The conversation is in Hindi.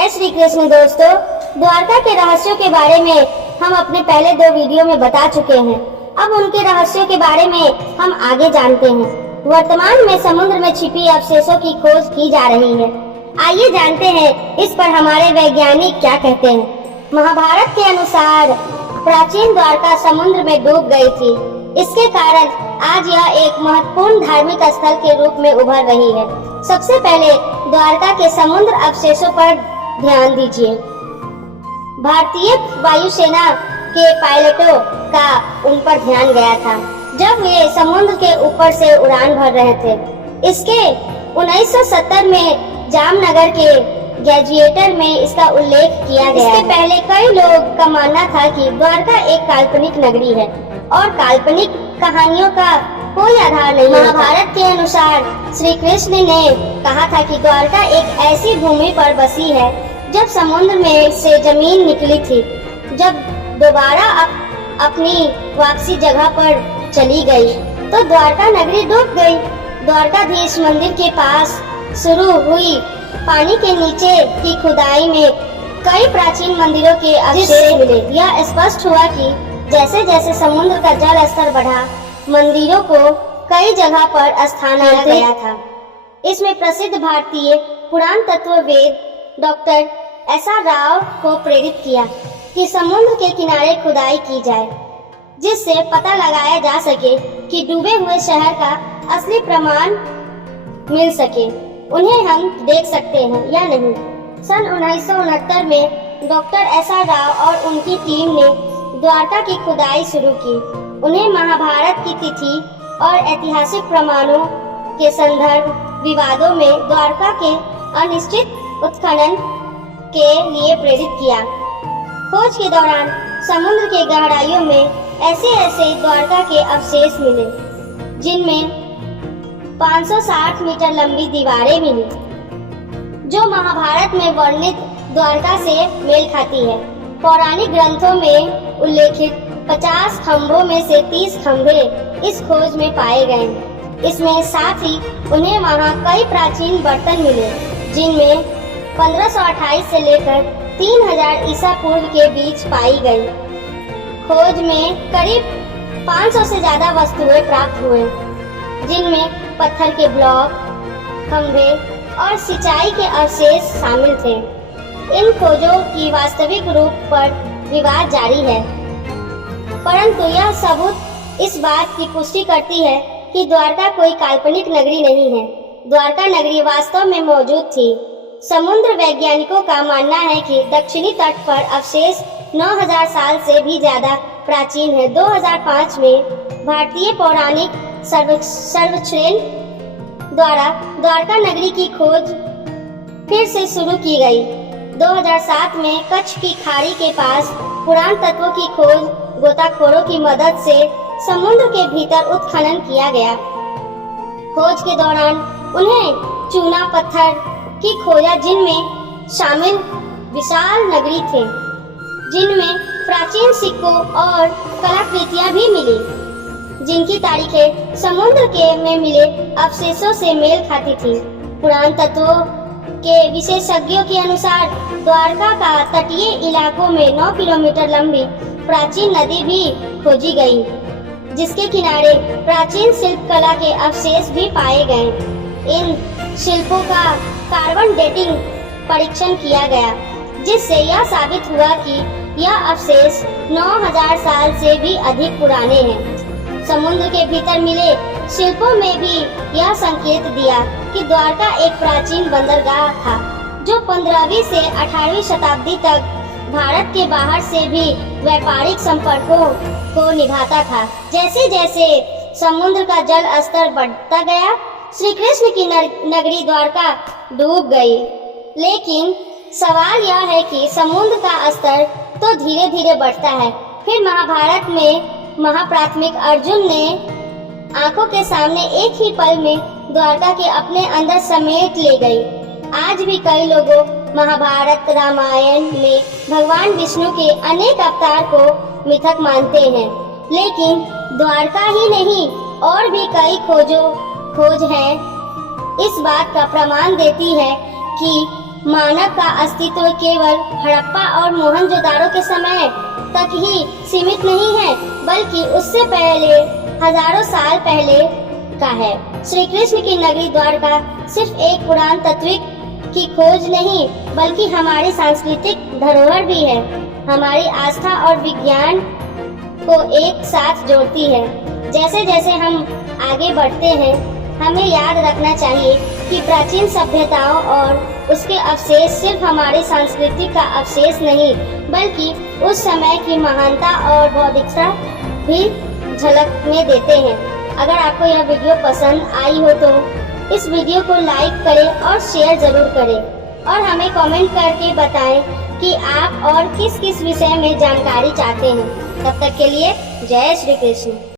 जय श्री कृष्ण दोस्तों, द्वारका के रहस्यों के बारे में हम अपने पहले 2 वीडियो में बता चुके हैं। अब उनके रहस्यों के बारे में हम आगे जानते हैं। वर्तमान में समुद्र में छिपी अवशेषों की खोज की जा रही है। आइए जानते हैं इस पर हमारे वैज्ञानिक क्या कहते हैं। महाभारत के अनुसार प्राचीन द्वारका समुद्र में डूब गई थी। इसके कारण आज यह एक महत्वपूर्ण धार्मिक स्थल के रूप में उभर रही है। सबसे पहले द्वारका के समुद्र अवशेषों पर ध्यान दीजिए। भारतीय वायुसेना के पायलटों का उन पर ध्यान गया था जब वे समुद्र के ऊपर से उड़ान भर रहे थे। इसके 1970 में जामनगर के गैजेटर में इसका उल्लेख किया गया। इससे पहले कई लोग का मानना था कि द्वारका एक काल्पनिक नगरी है और काल्पनिक कहानियों का कोई आधार नहीं। महाभारत के अनुसार श्री कृष्ण ने कहा था कि द्वारका एक ऐसी भूमि पर बसी है जब समुद्र में से जमीन निकली थी, जब दोबारा अपनी वापसी जगह पर चली गई तो द्वारका नगरी डूब गई। द्वारकाधीश मंदिर के पास शुरू हुई पानी के नीचे की खुदाई में कई प्राचीन मंदिरों के अवशेष मिले। यह स्पष्ट हुआ कि जैसे जैसे समुद्र का जल स्तर बढ़ा, मंदिरों को कई जगह पर स्थानांतरित किया गया था। इसमें प्रसिद्ध भारतीय पुरातत्ववेद डॉक्टर एस.आर. राव को प्रेरित किया कि समुद्र के किनारे खुदाई की जाए, जिससे पता लगाया जा सके कि डूबे हुए शहर का असली प्रमाण मिल सके। उन्हें हम देख सकते हैं या नहीं। सन 1969 में डॉक्टर एस.आर. राव और उनकी टीम ने द्वारका की खुदाई शुरू की। उन्हें महाभारत की तिथि और ऐतिहासिक प्रमाणों के संदर्भ विवादों में द्वारका के अनिश्चित उत्खनन के लिए प्रेरित किया। खोज के दौरान समुद्र के गहराइयों में ऐसे द्वारका के अवशेष मिले, जिनमें 560 मीटर लंबी दीवारें मिली, जो महाभारत में वर्णित द्वारका से मेल खाती है। पौराणिक ग्रंथों में उल्लेखित 50 खंभों में से 30 खंभे इस खोज में पाए गए। इसमें साथ ही उन्हें वहां कई प्राचीन बर्तन मिले, जिनमें 1528 से लेकर 3000 ईसा पूर्व के बीच पाई गई। खोज में करीब 500 से ज्यादा वस्तुएं प्राप्त हुए, जिनमें पत्थर के ब्लॉक, खंभे और सिंचाई के अवशेष शामिल थे। इन खोजों की वास्तविक रूप पर विवाद जारी है, परंतु यह सबूत इस बात की पुष्टि करती है कि द्वारका कोई काल्पनिक नगरी नहीं है। द्वारका नगरी वास्तव में मौजूद थी। समुद्र वैज्ञानिकों का मानना है कि दक्षिणी तट पर अवशेष 9000 साल से भी ज्यादा प्राचीन है। 2005 में भारतीय पौराणिक सर्वेक्षण द्वारा द्वारका नगरी की खोज फिर से शुरू की गई। 2007 में कच्छ की खाड़ी के पास पुरातत्वों की खोज गोताखोरों की मदद से समुद्र के भीतर उत्खनन किया गया। खोज के दौरान उन्हें चूना पत्थर की खोजा, जिनमें शामिल विशाल नगरी थे, जिनमें प्राचीन सिक्कों और कलाकृतियां भी मिली, जिनकी तारीखें समुद्र के में मिले अवशेषों से मेल खाती थी। पुरातत्वों के विशेषज्ञों के अनुसार द्वारका का तटीय इलाकों में 9 किलोमीटर लंबी प्राचीन नदी भी खोजी गई, जिसके किनारे प्राचीन शिल्प कला के अवशेष भी पाए गए। इन शिल्पों का कार्बन डेटिंग परीक्षण किया गया, जिससे यह साबित हुआ कि यह अवशेष 9000 साल से भी अधिक पुराने हैं। समुद्र के भीतर मिले शिल्पों में भी यह संकेत दिया कि द्वारका एक प्राचीन बंदरगाह था, जो 15वीं से 18वीं शताब्दी तक भारत के बाहर से भी व्यापारिक संपर्कों को निभाता था। जैसे जैसे समुद्र का जल स्तर बढ़ता गया, श्री कृष्ण की नगरी द्वारका डूब गई। लेकिन सवाल यह है कि समुद्र का स्तर तो धीरे धीरे बढ़ता है। फिर महाभारत में महाप्राथमिक अर्जुन ने आंखों के सामने एक ही पल में द्वारका के अपने अंदर समेट ले गई। आज भी कई लोगों महाभारत रामायण में भगवान विष्णु के अनेक अवतार को मिथक मानते हैं, लेकिन द्वारका ही नहीं और भी कई खोज है इस बात का प्रमाण देती है कि मानव का अस्तित्व केवल हड़प्पा और मोहनजोदाड़ो के समय तक ही सीमित नहीं है, बल्कि उससे पहले हजारों साल पहले का है। श्री कृष्ण की नगरी द्वारका सिर्फ एक पुरातत्विक की खोज नहीं, बल्कि हमारी सांस्कृतिक धरोहर भी है। हमारी आस्था और विज्ञान को एक साथ जोड़ती है। जैसे जैसे हम आगे बढ़ते हैं, हमें याद रखना चाहिए कि प्राचीन सभ्यताओं और उसके अवशेष सिर्फ हमारी संस्कृति का अवशेष नहीं, बल्कि उस समय की महानता और बौद्धिकता भी झलकने देते हैं। अगर आपको यह वीडियो पसंद आई हो तो इस वीडियो को लाइक करें और शेयर जरूर करें और हमें कमेंट करके बताएं कि आप और किस किस विषय में जानकारी चाहते हैं। तब तक के लिए जय श्री कृष्ण।